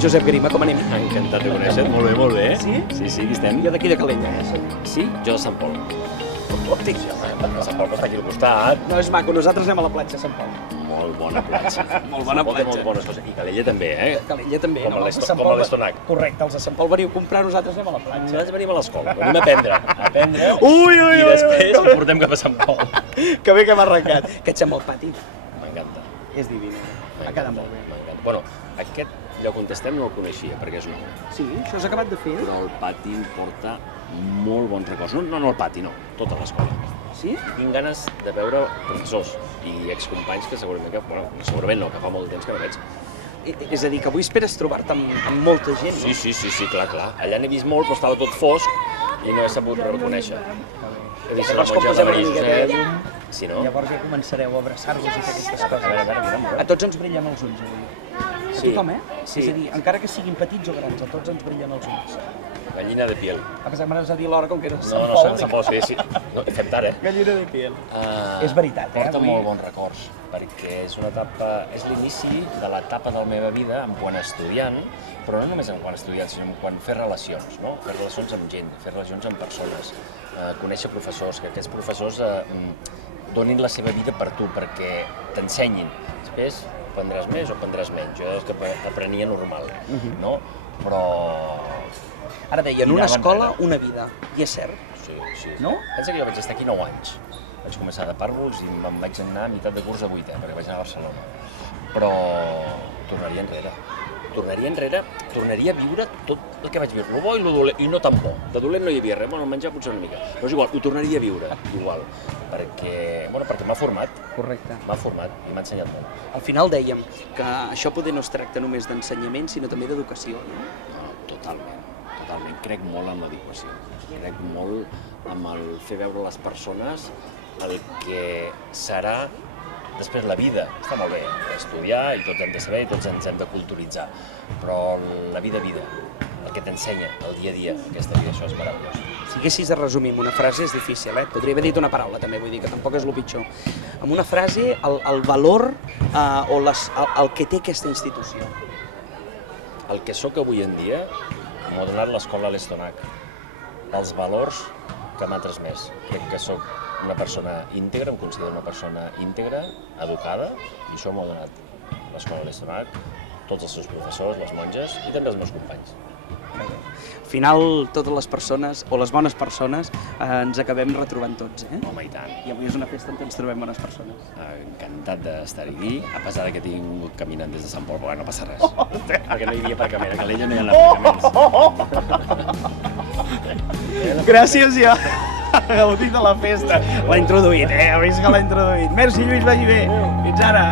en Josep Grima, com anem? Encantat de conèixer-te, molt bé. Sí? Sí, aquí estem. Jo d'aquí de Calella, Sí? Jo de Sant Pol. Hosti, Sant Pol està aquí al costat. no és maco, nosaltres anem a la platja de Sant Pol. Molt bona platja. Molt bona Sant Pol té platja. molt bones coses. I Calella també, Calella també, Com no? a Els de Sant com a Pol- l'Estonac. Correcte, els de Sant Pol veniu a comprar, nosaltres anem a la platja. Nosaltres venim a l'escola, venim a aprendre. Ui, I després el portem cap a Sant Pol. Que bé que hem arrencat. Que et sembla el pati? M'encanta. És divina. Ha quedat molt bé. M'encanta. Bueno, aquest lloc on estem no el coneixia, perquè és nou. Sí, això has acabat de fer? Però el pati em porta molt bons records. No el pati, no. Tota l'escola. Sí? Tinc ganes de veure professors i excompanys que segurament no, que fa molt temps que no veig. És a dir, que avui esperes trobar-te amb molta gent, no? Sí, clar. Allà n'he vist molt, però estava tot fosc i no he sabut reconèixer. He vist la Llavors, com monja de posem una Maria miqueta de Josep. llum, Sí, no? llavors ja començareu a abraçar-vos i fer aquestes A coses. veure. A tots ens brillen els ulls avui. A Sí, tothom, sí. És a dir, encara que siguin petits o grans, a tots ens brillen els ulls. Gallina de piel. A pesar que m'anaves a dir l'hora com que era Sant No, Pol. Sant Pol, sí. No, he fet tard, Gallina de piel. Uh, És veritat, Porta avui- molt bons records, perquè és una etapa, és l'inici de l'etapa de la meva vida en quant a estudiant, però no només en quant a estudiant, sinó en quant a fer relacions, no? Fer relacions amb gent, fer relacions amb persones, conèixer professors, que aquests professors donin la seva vida per tu, perquè t'ensenyin. Després prendràs més o prendràs menys, jo és que aprenia normal, no? Però... Ara deia, en una escola, una vida. I és cert. Sí. No? Pensa que jo vaig estar aquí 9 anys. Vaig començar de pàrvuls i me'n vaig anar a meitat de curs de 8è, perquè vaig anar a Barcelona. Però tornaria enrere, tornaria a viure tot el que vaig viure, el bo i el dolent, i no tan bo. De dolent no hi havia res, bueno, el menjar potser una mica, però és igual, ho tornaria a viure, igual, perquè m'ha format, Correcte. i m'ha ensenyat molt. Al final dèiem que això poder no es tracta només d'ensenyament, sinó també d'educació, no? No, totalment. Crec molt en l'educació. Crec molt en el fer veure a les persones el que serà després la vida. Està molt bé estudiar i tots hem de saber i tots ens hem de culturitzar, però la vida, el que t'ensenya el dia a dia, aquesta vida, això és meravellós. Si haguessis de resumir amb una frase és difícil, eh? Podria haver dit una paraula també, vull dir que tampoc és el pitjor. Amb una frase, el valor o el que té aquesta institució. El que sóc avui en dia m'ha donat l'escola a l'Estonac. Els valors que m'ha transmès. Crec que sóc una persona íntegra, em considero una persona íntegra, educada, i això m'ho ha donat l'escola a l'Estonac, tots els seus professors, les monges i també els meus companys. Al final, totes les persones, o les bones persones, ens acabem retrobant tots, eh? Home, i tant. I avui és una festa on ens trobem bones persones. Encantat d'estar aquí, a pesar de que tinc vingut caminant des de Sant Pol, però no passa res. Perquè no hi havia aparcament, a Calella no hi ha aparcaments. Gràcies, ja. Gaudit de la festa. L'ha introduït, Ha vist que l'ha introduït. Merci, Lluís, vagi bé. Fins ara.